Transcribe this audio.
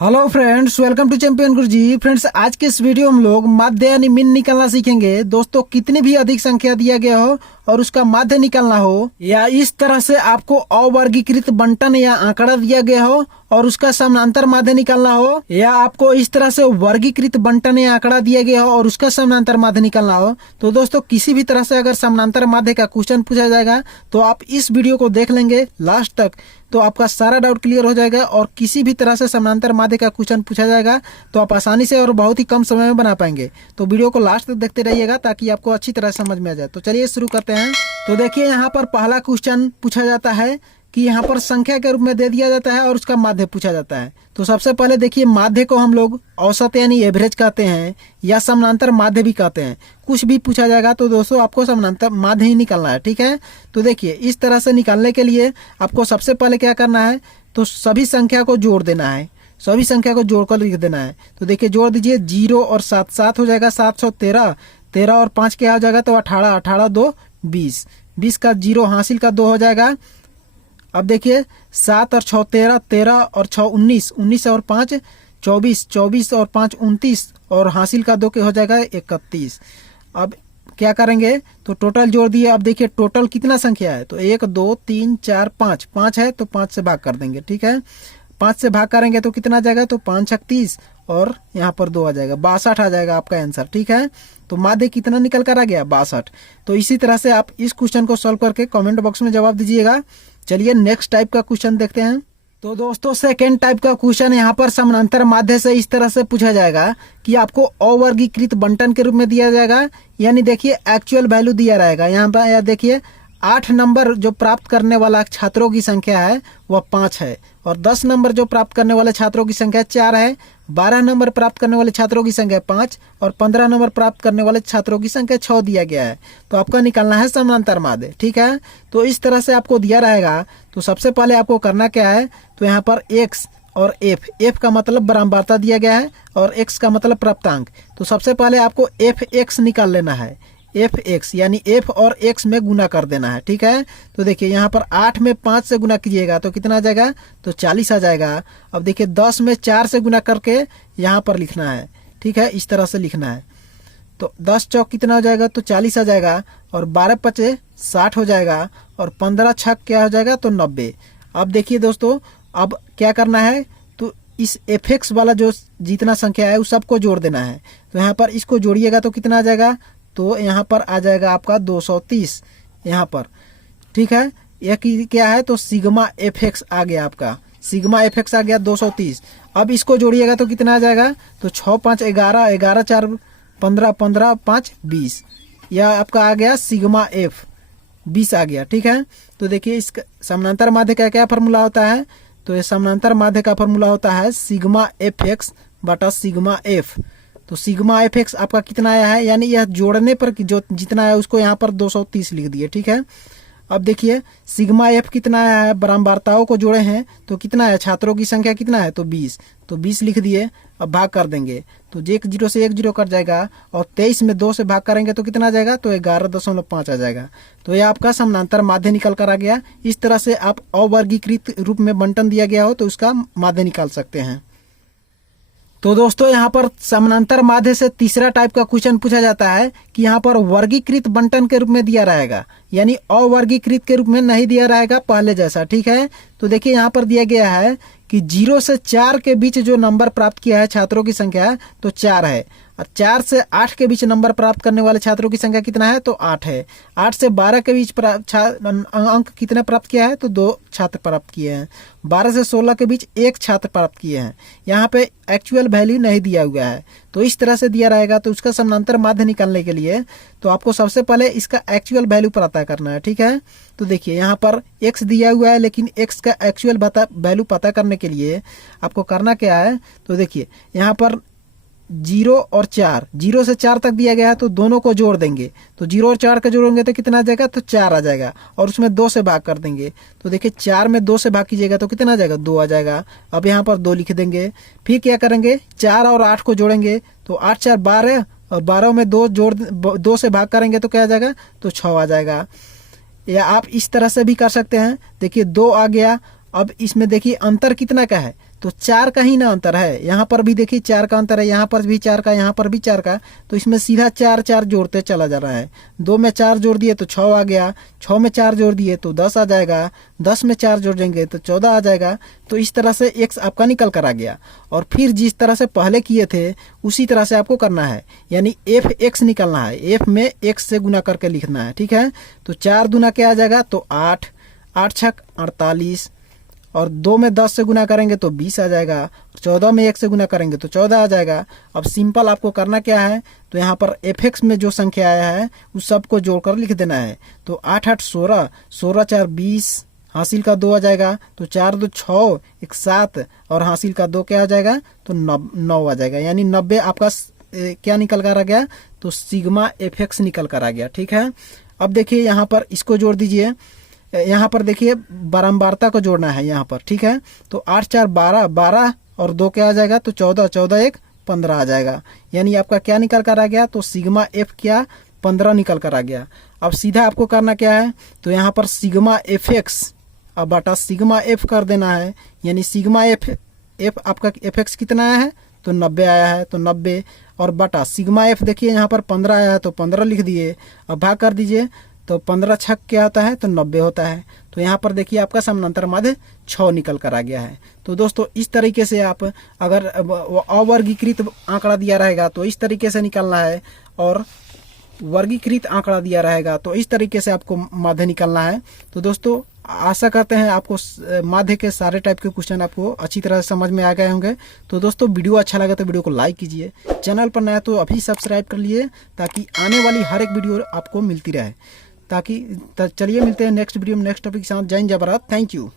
Hello friends, welcome to champion Guruji. Friends, आज के इस वीडियो में हम लोग माध्य यानी मीन निकालना सीखेंगे। दोस्तों, कितनी भी अधिक संख्या दिया गया हो और उसका माध्य निकालना हो, या इस तरह से आपको अवर्गीकृत बंटन या आंकड़ा दिया गया हो और उसका समानांतर माध्य निकालना हो, या आपको इस तरह से वर्गीकृत बंटन या आंकड़ा दिया गया हो और उसका समानांतर माध्य निकालना हो, तो दोस्तों किसी भी तरह से अगर समानांतर माध्य का क्वेश्चन पूछा जाएगा तो आप इस वीडियो को देख लेंगे लास्ट तक, तो आपका सारा डाउट क्लियर हो जाएगा। और किसी भी तरह से समानांतर माध्य का क्वेश्चन पूछा जाएगा तो आप आसानी से और बहुत ही कम समय में बना पाएंगे। तो वीडियो को लास्ट तक देखते रहिएगा ताकि आपको अच्छी तरह समझ में आ जाए। तो चलिए शुरू करते हैं। तो देखिए, यहाँ पर पहला क्वेश्चन पूछा जाता है कि यहाँ पर संख्या के रूप में दे दिया जाता है और उसका माध्य पूछा जाता है। तो सबसे पहले देखिए, माध्य को हम लोग औसत यानी एवरेज कहते हैं या समानांतर माध्य भी कहते हैं। कुछ भी पूछा जाएगा तो दोस्तों आपको समानांतर माध्य ही निकालना है, ठीक है। तो देखिए, इस तरह से निकालने के लिए आपको सबसे पहले क्या करना है, तो सभी संख्या को जोड़ देना है। सभी संख्या को जोड़कर लिख देना है। तो देखिए, जोड़ दीजिए, 0 और 7, 7 हो जाएगा 713, 13 और 5 क्या हो जाएगा, तो 18, 18 2 20, 20 का 0 हासिल का 2 हो जाएगा। अब देखिए, 7 और 6 13, 13 और 6 19, 19 और 5 24, 24 और 5 29 और हासिल का 2 के हो जाएगा 31। अब क्या करेंगे, तो टोटल जोड़ दिए। अब देखिए टोटल कितना संख्या है, तो 1 2 3 4 5, 5 है तो 5 से भाग कर देंगे, ठीक है। 5 से भाग करेंगे तो कितना आ जाएगा, तो 5 छक 30 और यहाँ पर 2 आ जाएगा, 62 आ जाएगा आपका आंसर, ठीक है। तो माध्य कितना निकल कर आ गया, 62। तो इसी तरह से आप इस क्वेश्चन को सॉल्व करके कमेंट बॉक्स में जवाब दीजिएगा। चलिए नेक्स्ट टाइप का क्वेश्चन देखते हैं। तो दोस्तों, सेकेंड टाइप का क्वेश्चन यहाँ पर समानांतर माध्य से इस तरह से पूछा जाएगा कि आपको अवर्गीकृत बंटन के रूप में दिया जाएगा, यानी देखिए एक्चुअल वैल्यू दिया रहेगा। यहाँ पर देखिए 8 नंबर जो प्राप्त करने वाला छात्रों की संख्या है वह 5 है, और 10 नंबर जो प्राप्त करने वाले छात्रों की संख्या 4 है, 12 नंबर प्राप्त करने वाले छात्रों की संख्या 5 और 15 नंबर प्राप्त करने वाले छात्रों की संख्या 6 दिया गया है। तो आपका निकालना है समानांतर माध्य, ठीक है। तो इस तरह से आपको दिया रहेगा। तो सबसे पहले आपको करना क्या है, तो यहाँ पर x और f का मतलब बराबरता दिया गया है और x का मतलब प्राप्तांक। तो सबसे पहले आपको fx निकाल लेना है। fx यानी f और x में गुना कर देना है, ठीक है। तो देखिए, यहाँ पर 8 में 5 से गुना कीजिएगा तो कितना आ जाएगा, तो 40 आ जाएगा। अब देखिए 10 में 4 से गुना करके यहाँ पर लिखना है, ठीक है, इस तरह से लिखना है। तो 10 चौक कितना हो जाएगा, तो 40 आ जाएगा, और 12 पचे 60 हो जाएगा, और 15 छक क्या हो जाएगा, तो 90। अब देखिए दोस्तों, अब क्या करना है, तो इस fx वाला जो जितना संख्या है उस सबको जोड़ देना है। तो यहाँ पर इसको जोड़िएगा तो कितना आ जाएगा, तो यहाँ पर आ जाएगा आपका 230 यहाँ पर, ठीक है। यह क्या है, तो सिग्मा fx आ गया आपका, सिग्मा fx आ गया 230। अब इसको जोड़िएगा तो कितना आ जाएगा, तो 6 5 11, 11 4 15, 15 5 20, यह आपका आ गया सिग्मा f 20 आ गया, ठीक है। तो देखिए, इस समानांतर माध्य का क्या फार्मूला होता है, तो ये समानांतर माध्य का फार्मूला होता है सिग्मा fx बटा सिग्मा f। तो सिग्मा fx आपका कितना आया है, यानी यह जोड़ने पर जो जितना है उसको यहाँ पर 230 लिख दिए, ठीक है। अब देखिए सिग्मा f कितना आया है, बराबरताओं को जोड़े हैं तो कितना है, छात्रों की संख्या कितना है, तो 20, तो 20 लिख दिए। अब भाग कर देंगे तो 1 0 से 1 0 कट जाएगा, और 23 में 2 से भाग करेंगे तो कितना आ जाएगा, तो 11.5 आ जाएगा। तो यह आपका समानांतर माध्य निकल कर आ गया। इस तरह से आप अवर्गीकृत रूप में बंटन दिया गया हो तो उसका माध्य निकाल सकते हैं। तो दोस्तों, यहाँ पर समानांतर माध्य से तीसरा टाइप का क्वेश्चन पूछा जाता है कि यहाँ पर वर्गीकृत बंटन के रूप में दिया रहेगा, यानी अवर्गीकृत के रूप में नहीं दिया रहेगा पहले जैसा, ठीक है। तो देखिए, यहाँ पर दिया गया है कि 0 से 4 के बीच जो नंबर प्राप्त किया है छात्रों की संख्या, तो 4 है, और 4 से 8 के बीच नंबर प्राप्त करने वाले छात्रों की संख्या कितना है, तो 8 है। 8 से 12 के बीच अंक कितने प्राप्त किया है, तो 2 छात्र प्राप्त किए हैं। 12 से 16 के बीच 1 छात्र प्राप्त किए हैं। यहाँ पे एक्चुअल वैल्यू नहीं दिया हुआ है, तो इस तरह से दिया रहेगा। तो उसका समानांतर माध्य निकालने के लिए तो आपको सबसे पहले इसका एक्चुअल वैल्यू पता करना है, ठीक है। तो देखिए, यहाँ पर x दिया हुआ है, लेकिन x का एक्चुअल वैल्यू पता करने के लिए आपको करना क्या है, तो देखिए यहाँ पर 0 और 4, 0 से 4 तक दिया गया है तो दोनों को जोड़ देंगे। तो 0 और 4 का जोड़ेंगे तो कितना आ जाएगा, तो 4 आ जाएगा, और उसमें 2 से भाग कर देंगे। तो देखिए 4 में 2 से भाग कीजिएगा तो कितना आ जाएगा, 2 आ जाएगा। अब यहाँ पर 2 लिख देंगे। फिर क्या करेंगे, 4 और 8 को जोड़ेंगे तो 8 4 12, और 12 में 2 से भाग करेंगे तो क्या आ जाएगा, तो 6 आ जाएगा। या आप इस तरह से भी कर सकते हैं। देखिए 2 आ गया। अब इसमें देखिए अंतर कितना का है, तो 4 का ही ना अंतर है। यहाँ पर भी देखिए 4 का अंतर है, यहाँ पर भी 4 का, यहाँ पर भी 4 का। तो इसमें सीधा 4 4 जोड़ते चला जा रहा है। 2 में 4 जोड़ दिए तो 6 आ गया, 6 में 4 जोड़ दिए तो 10 आ जाएगा, 10 में 4 जोड़ देंगे तो 14 आ जाएगा। तो इस तरह से x आपका निकल कर आ गया। और फिर जिस तरह से पहले किए थे उसी तरह से आपको करना है, यानी f(x) निकलना है। f में x से गुना करके लिखना है, ठीक है। तो 4 दूना क्या आ जाएगा, तो 8, 8 छक 48, और 2 में 10 से गुना करेंगे तो 20 आ जाएगा, 14 में 1 से गुना करेंगे तो 14 आ जाएगा। अब सिंपल आपको करना क्या है, तो यहाँ पर fx में जो संख्या आया है उस सबको जोड़कर लिख देना है। तो 8 8 16, 16 4 20, हासिल का 2 आ जाएगा, तो 4 2 6, 1 7, और हासिल का 2 क्या आ जाएगा, तो 9 आ जाएगा। यानी 90 आपका क्या निकल कर आ गया, तो सिग्मा fx निकल कर आ गया, ठीक है। अब देखिए यहाँ पर इसको जोड़ दीजिए, यहाँ पर देखिए बारंबारता को जोड़ना है यहाँ पर, ठीक है। तो 8 4 12, 12 और 2 क्या आ जाएगा, तो 14, 14 1 15 आ जाएगा। यानी आपका क्या निकल कर आ गया, तो सिग्मा f क्या 15 निकल कर आ गया। अब सीधा आपको करना क्या है, तो यहाँ पर सिग्मा fx अब बटा सिग्मा f कर देना है। यानी सिग्मा f आपका fx कितना आया है, तो 90 आया है, तो 90 और बटा सिग्मा f देखिए यहाँ पर 15 आया है तो 15 लिख दिए। अब भाग कर दीजिए, तो 15 छक क्या होता है, तो 90 होता है। तो यहाँ पर देखिए आपका समानांतर माध्य 6 निकल कर आ गया है। तो दोस्तों इस तरीके से आप अगर अवर्गीकृत आंकड़ा दिया रहेगा तो इस तरीके से निकालना है, और वर्गीकृत आंकड़ा दिया रहेगा तो इस तरीके से आपको माध्य निकालना है। तो दोस्तों आशा करते हैं आपको माध्य के सारे टाइप के क्वेश्चन आपको अच्छी तरह से समझ में आ गए होंगे। तो दोस्तों वीडियो अच्छा लगा तो वीडियो को लाइक कीजिए, चैनल पर नया तो अभी सब्सक्राइब कर लिए ताकि आने वाली हर एक वीडियो आपको मिलती रहे। चलिए मिलते हैं नेक्स्ट वीडियो में नेक्स्ट टॉपिक के साथ। जय हिंद, जय भारत, थैंक यू।